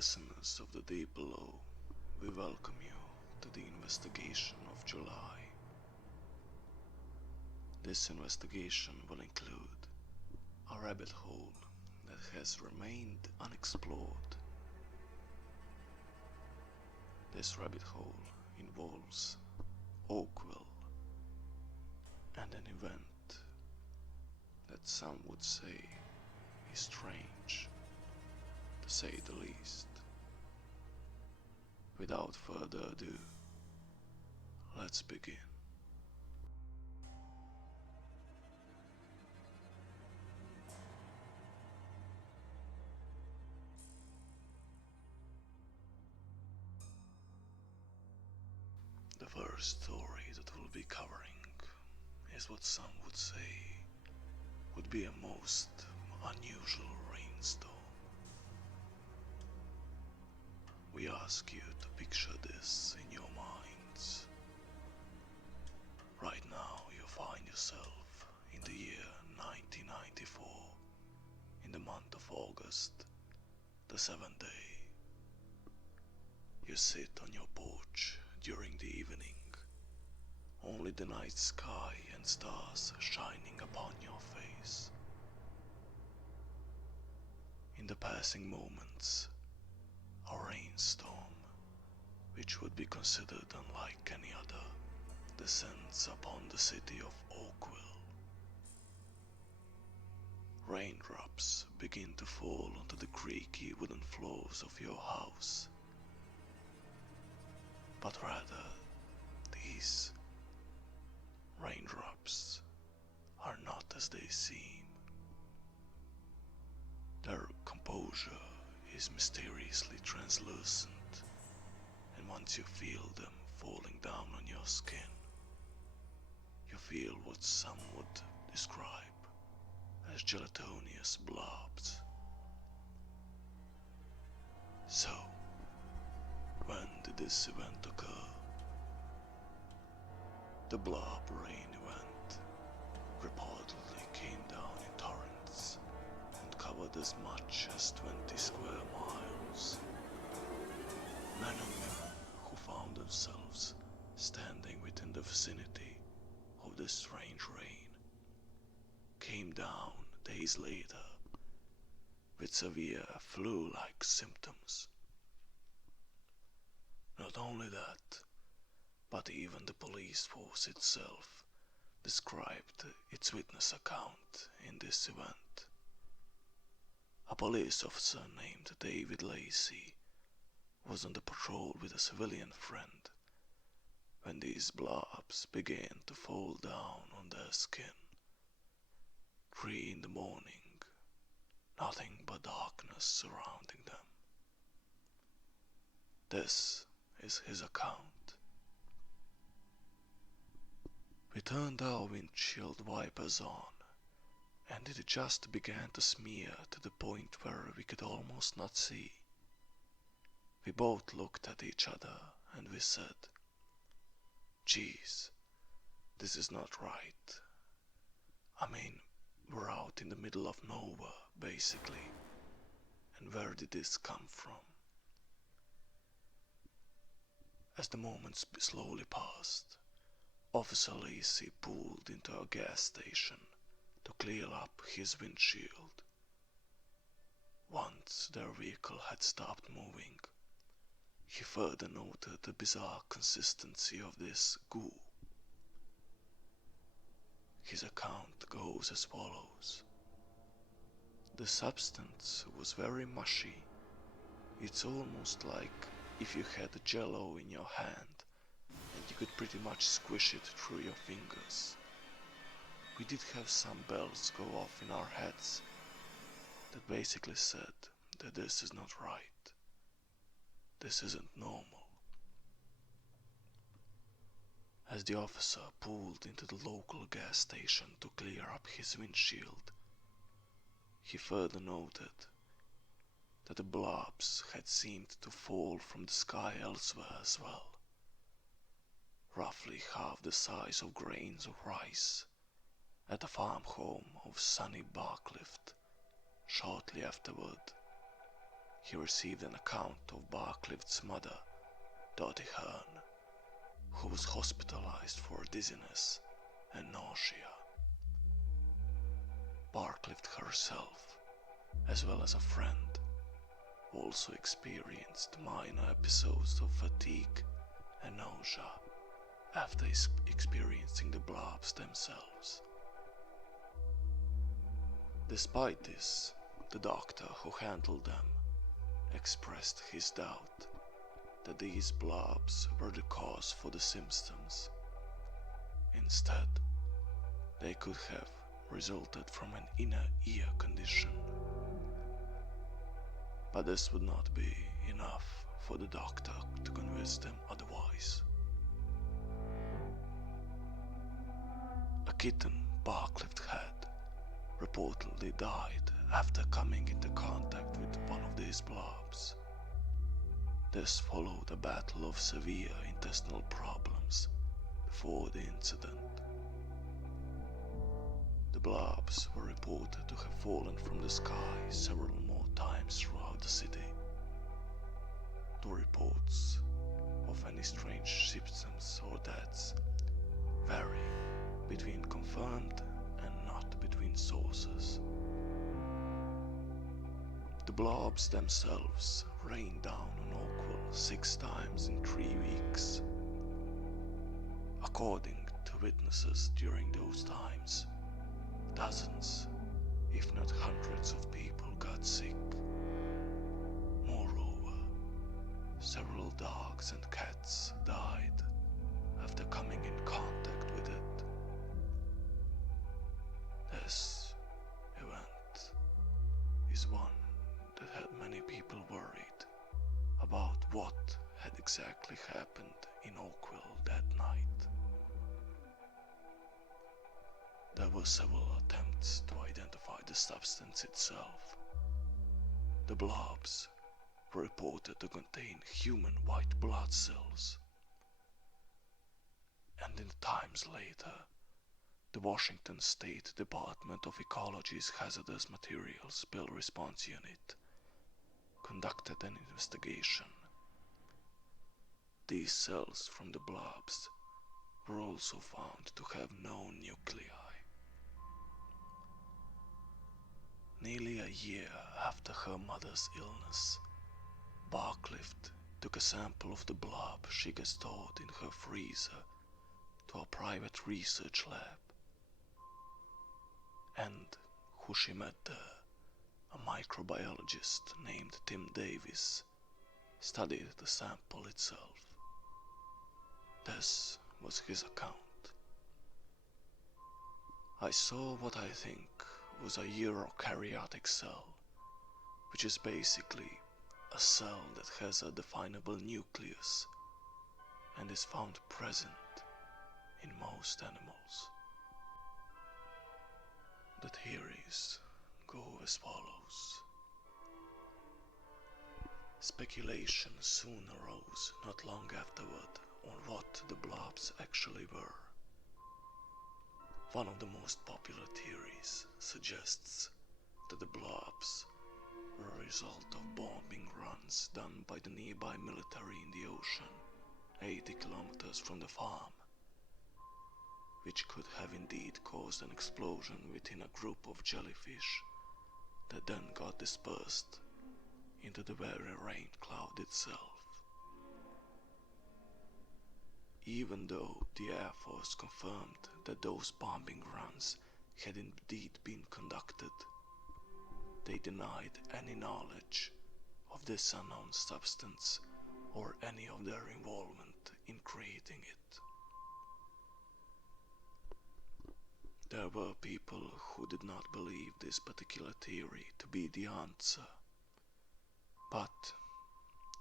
listeners of the deep below, we welcome you to the investigation of July. This investigation will include a rabbit hole that has remained unexplored. This rabbit hole involves Oakville and an event that some would say is strange, to say the least. Without further ado, let's begin. The first story that we'll be covering is what some would say would be a most unusual rainstorm. We ask you to picture this in your minds. Right now you find yourself in the year 1994, in the month of August, the 7th day. You sit on your porch during the evening, only the night sky and stars shining upon your face. In the passing moments, a rainstorm, which would be considered unlike any other, descends upon the city of Oakville. Raindrops begin to fall onto the creaky wooden floors of your house. But rather, these raindrops are not as they seem. Their composure is mysteriously translucent, and once you feel them falling down on your skin, you feel what some would describe as gelatinous blobs. So, when did this event occur? The blob rain event reportedly came down in torrents and covered as much as 20 square miles. Men and women who found themselves standing within the vicinity of this strange rain came down days later with severe flu-like symptoms. Not only that, but even the police force itself described its witness account in this event. A police officer named David Lacey was on the patrol with a civilian friend when these blobs began to fall down on their skin. 3 in the morning, nothing but darkness surrounding them. This is his account. We turned our windshield wipers on, and it just began to smear to the point where we could almost not see. We both looked at each other and we said, "Geez, this is not right. I mean, we're out in the middle of nowhere, basically, and where did this come from?" As the moments slowly passed, Officer Lacey pulled into a gas station to clear up his windshield. Once their vehicle had stopped moving, he further noted the bizarre consistency of this goo. His account goes as follows. The substance was very mushy. It's almost like if you had jello in your hand and you could pretty much squish it through your fingers. We did have some bells go off in our heads that basically said that this is not right. This isn't normal. As the officer pulled into the local gas station to clear up his windshield, he further noted that the blobs had seemed to fall from the sky elsewhere as well, roughly half the size of grains of rice, at the farm home of Sonny Barclift shortly afterward. he received an account of Barclift's mother, Dottie Hearn, who was hospitalized for dizziness and nausea. Barclift herself, as well as a friend, also experienced minor episodes of fatigue and nausea after experiencing the blobs themselves. Despite this, the doctor who handled them expressed his doubt that these blobs were the cause for the symptoms. Instead, they could have resulted from an inner ear condition. But this would not be enough for the doctor to convince them otherwise. A kitten Barclift had reportedly died after coming into contact with one of these blobs. This followed a battle of severe intestinal problems before the incident. The blobs were reported to have fallen from the sky several more times throughout the city. The reports of any strange symptoms or deaths vary between confirmed and not between sources. The blobs themselves rained down on Oakville 6 times in 3 weeks. According to witnesses during those times, dozens, if not hundreds of people got sick. Moreover, several dogs and cats died after coming in contact with it. This event is one that had many people worried about what had exactly happened in Oakville that night. There were several attempts to identify the substance itself. The blobs were reported to contain human white blood cells. And in the times later, the Washington State Department of Ecology's Hazardous Materials Spill Response Unit conducted an investigation. These cells from the blobs were also found to have no nuclei. Nearly a year after her mother's illness, Barclift took a sample of the blob she had stored in her freezer to a private research lab, and who she met there, a microbiologist named Tim Davis, studied the sample itself. This was his account. I saw what I think was a eukaryotic cell, which is basically a cell that has a definable nucleus and is found present in most animals. The theories go as follows. Speculation soon arose not long afterward on what the blobs actually were. One of the most popular theories suggests that the blobs were a result of bombing runs done by the nearby military in the ocean, 80 kilometers from the farm, which could have indeed caused an explosion within a group of jellyfish that then got dispersed into the very rain cloud itself. Even though the Air Force confirmed that those bombing runs had indeed been conducted, they denied any knowledge of this unknown substance or any of their involvement in creating it. There were people who did not believe this particular theory to be the answer, but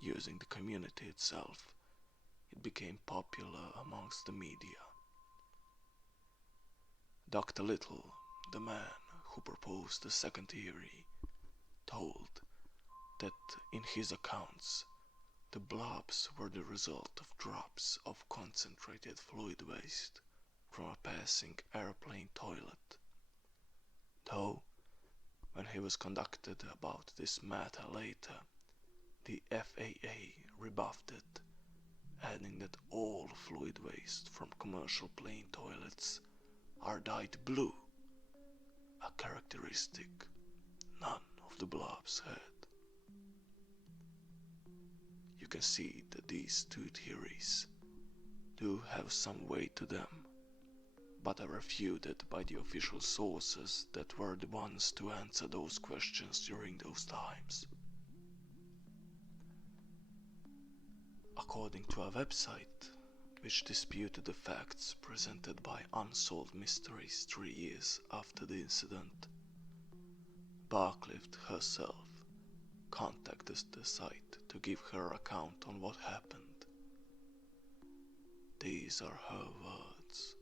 using the community itself, it became popular amongst the media. Dr. Little, the man who proposed the second theory, told that in his accounts, the blobs were the result of drops of concentrated fluid waste from a passing airplane toilet. Though, when he was conducted about this matter later, The FAA rebuffed it, adding that all fluid waste from commercial plane toilets are dyed blue, a characteristic none of the Blobs had. You can see that these two theories do have some weight to them, but are refuted by the official sources that were the ones to answer those questions during those times. According to a website which disputed the facts presented by Unsolved Mysteries 3 years after the incident, Barclift herself contacted the site to give her account on what happened. These are her words.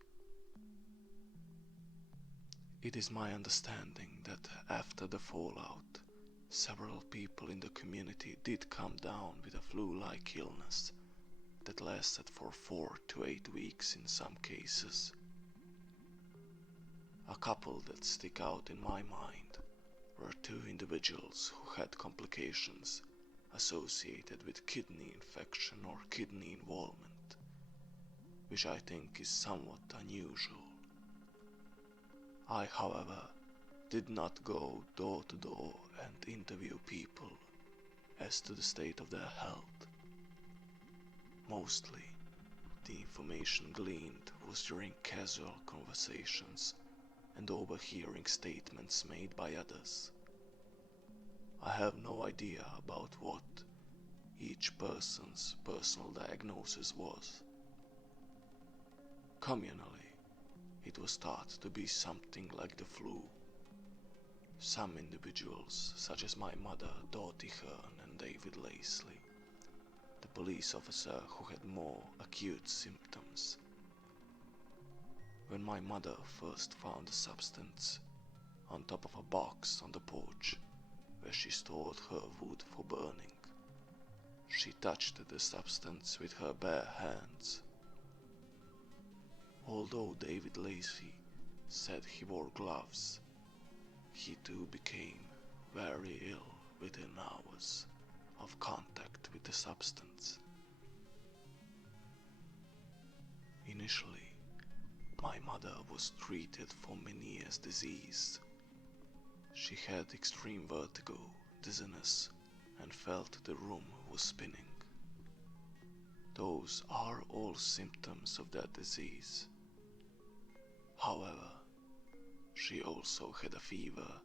It is my understanding that after the fallout, several people in the community did come down with a flu-like illness that lasted for 4 to 8 weeks in some cases. A couple that stick out in my mind were 2 individuals who had complications associated with kidney infection or kidney involvement, which I think is somewhat unusual. I, however, did not go door to door and interview people as to the state of their health. Mostly, the information gleaned was during casual conversations and overhearing statements made by others. I have no idea about what each person's personal diagnosis was. Communally, it was thought to be something like the flu. Some individuals, such as my mother, Dorothy Hearn, and David Lacey, the police officer who had more acute symptoms. When my mother first found the substance on top of a box on the porch where she stored her wood for burning, she touched the substance with her bare hands. Although David Lacey said he wore gloves, he too became very ill within hours of contact with the substance. Initially, my mother was treated for Meniere's disease. She had extreme vertigo, dizziness, and felt the room was spinning. Those are all symptoms of that disease. However, she also had a fever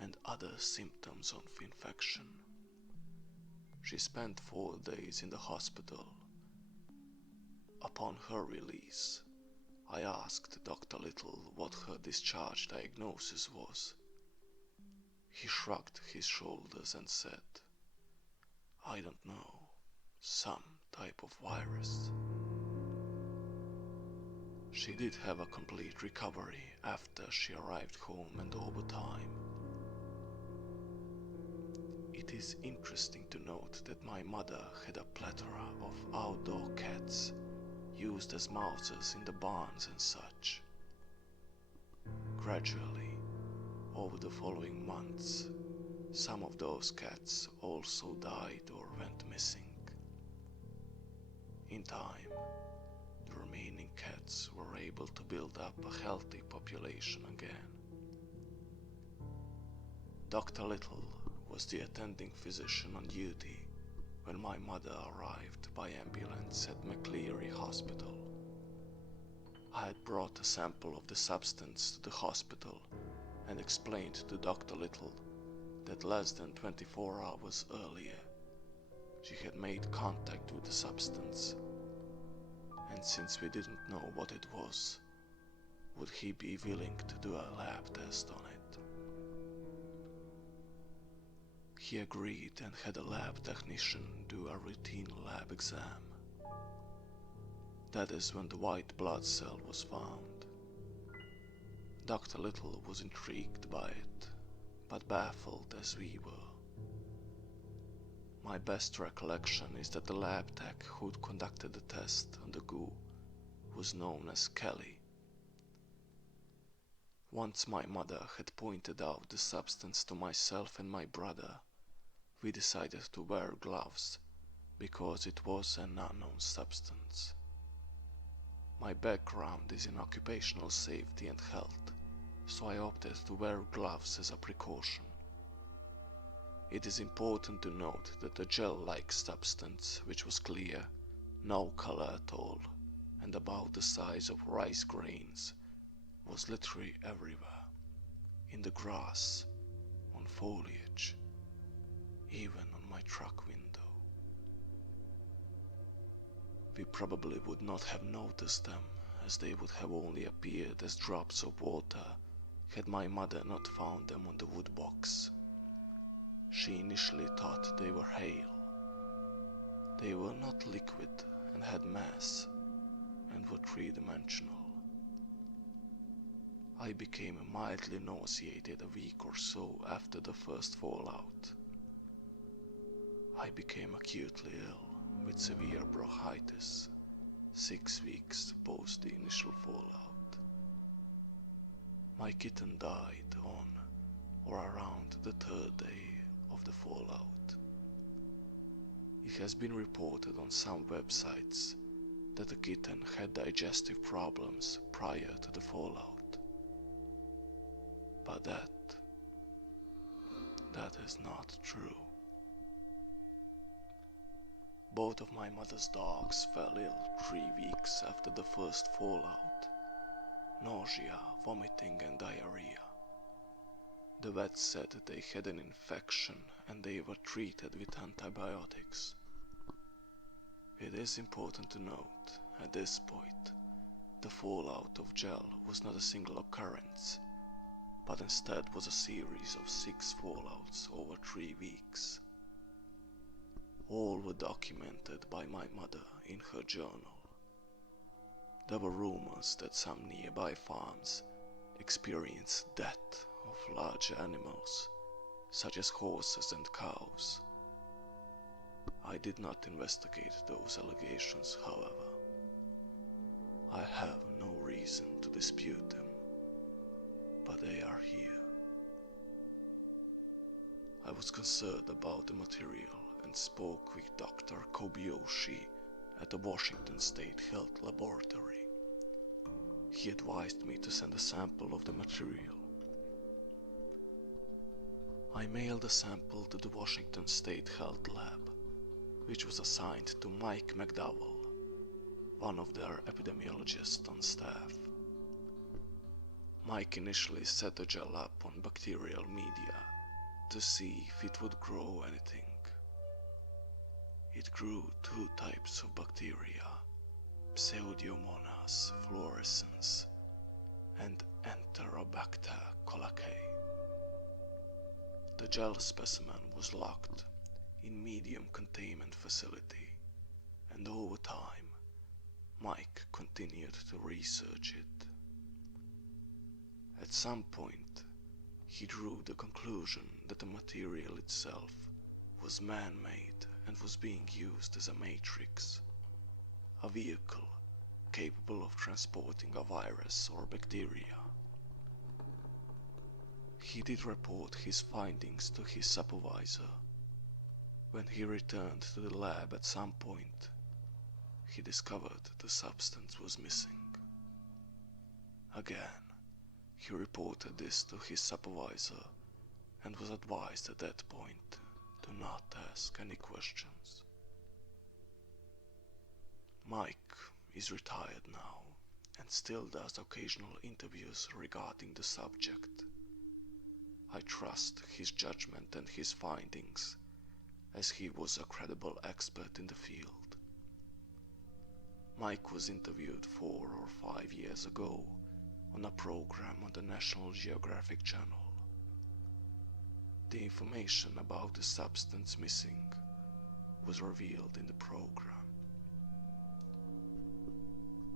and other symptoms of infection. She spent 4 days in the hospital. Upon her release, I asked Dr. Little what her discharge diagnosis was. He shrugged his shoulders and said, "I don't know, some type of virus." She did have a complete recovery after she arrived home and over time. It is interesting to note that my mother had a plethora of outdoor cats used as mousers in the barns and such. Gradually, over the following months, some of those cats also died or went missing. In time, the remaining cats were able to build up a healthy population again. Dr. Little was the attending physician on duty when my mother arrived by ambulance at McLeary Hospital. I had brought a sample of the substance to the hospital and explained to Dr. Little that less than 24 hours earlier she had made contact with the substance, and since we didn't know what it was, would he be willing to do a lab test on it? He agreed and had a lab technician do a routine lab exam. That is when the white blood cell was found. Dr. Little was intrigued by it, but baffled as we were. My best recollection is that the lab tech who'd conducted the test on the goo was known as Kelly. Once my mother had pointed out the substance to myself and my brother, We decided to wear gloves because it was an unknown substance. My background is in occupational safety and health, so I opted to wear gloves as a precaution. It is important to note that the gel-like substance, which was clear, no color at all, and about the size of rice grains, was literally everywhere. In the grass, on foliage, even on my truck window. We probably would not have noticed them, as they would have only appeared as drops of water had my mother not found them on the wood box. She initially thought they were hail. They were not liquid and had mass, and were three-dimensional. I became mildly nauseated a week or so after the first fallout. I became acutely ill with severe bronchitis 6 weeks post the initial fallout. My kitten died on or around the third day of the fallout. It has been reported on some websites that the kitten had digestive problems prior to the fallout. But that is not true. Both of my mother's dogs fell ill 3 weeks after the first fallout. Nausea, vomiting and diarrhea. The vet said they had an infection and they were treated with antibiotics. It is important to note, at this point, the fallout of gel was not a single occurrence, but instead was a series of 6 fallouts over 3 weeks. All were documented by my mother in her journal. There were rumors that some nearby farms experienced death of large animals, such as horses and cows. I did not investigate those allegations, however. I have no reason to dispute them, but they are here. I was concerned about the material and spoke with Dr. Kobayashi at the Washington State Health Laboratory. He advised me to send a sample of the material. I mailed a sample to the Washington State Health Lab, which was assigned to Mike McDowell, one of their epidemiologists on staff. Mike initially set the gel up on bacterial media to see if it would grow anything. It grew 2 types of bacteria, Pseudomonas fluorescens and Enterobacter colaceae. The gel specimen was locked in medium containment facility, and over time, Mike continued to research it. At some point, he drew the conclusion that the material itself was man-made and was being used as a matrix, a vehicle capable of transporting a virus or bacteria. He did report his findings to his supervisor. When he returned to the lab at some point, he discovered the substance was missing. Again, he reported this to his supervisor and was advised at that point to not ask any questions. Mike is retired now and still does occasional interviews regarding the subject. I trust his judgment and his findings, as he was a credible expert in the field. Mike was interviewed 4 or 5 years ago on a program on the National Geographic Channel. The information about the substance missing was revealed in the program.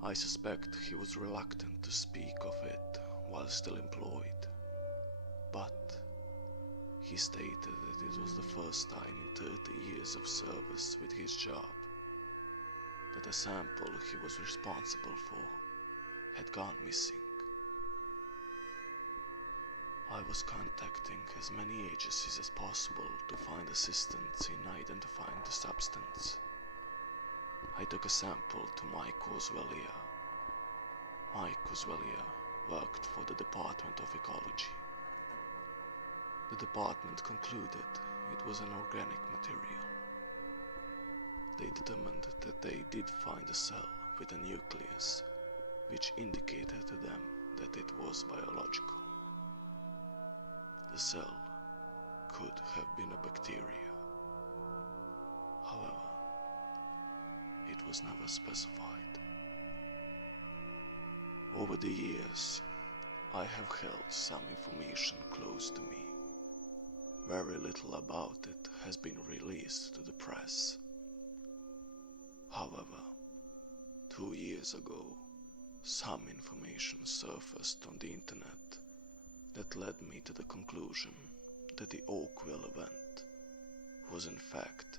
I suspect he was reluctant to speak of it while still employed, but he stated that it was the first time in 30 years of service with his job that a sample he was responsible for had gone missing. I was contacting as many agencies as possible to find assistance in identifying the substance. I took a sample to Mike Oswellia. Mike Oswellia worked for the Department of Ecology. The department concluded it was an organic material. They determined that they did find a cell with a nucleus, which indicated to them that it was biological. The cell could have been a bacteria. However, it was never specified. Over the years, I have held some information close to me. Very little about it has been released to the press. However, 2 years ago, some information surfaced on the internet that led me to the conclusion that the Oakville event was in fact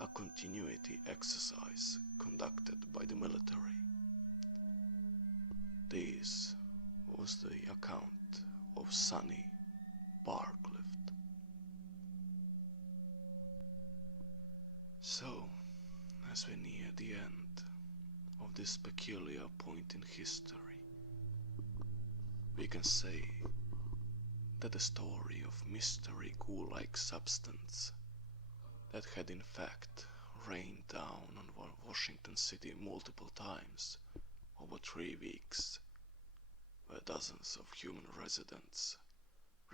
a continuity exercise conducted by the military. This was the account of Sonny Barclift. So, as we near the end of this peculiar point in history, we can say that the story of mystery goo-like substance that had in fact rained down on Washington City multiple times over 3 weeks, where dozens of human residents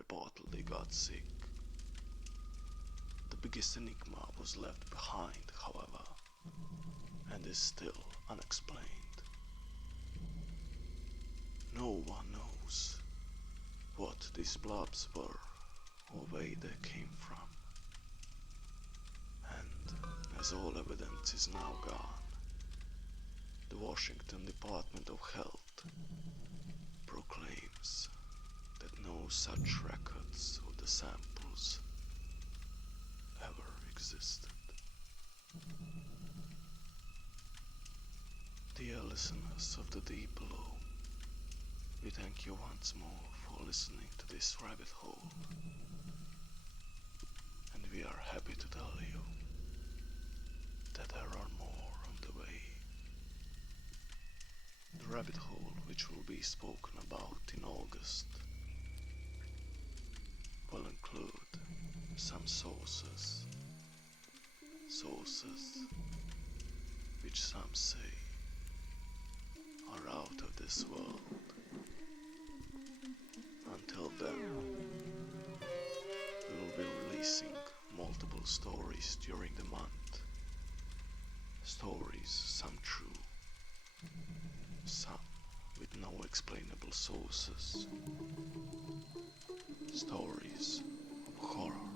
reportedly got sick. The biggest enigma was left behind, however, and is still unexplained. No one knows what these blobs were or where they came from. And as all evidence is now gone, the Washington Department of Health proclaims that no such records of the samples ever existed. Dear listeners of the Deep Below, we thank you once more for listening to this rabbit hole, and we are happy to tell you that there are more on the way. The rabbit hole, which will be spoken about in August, will include some sources which some say are out of this world. Until then, we will be releasing multiple stories during the month. Stories, some true, some with no explainable sources. Stories of horror,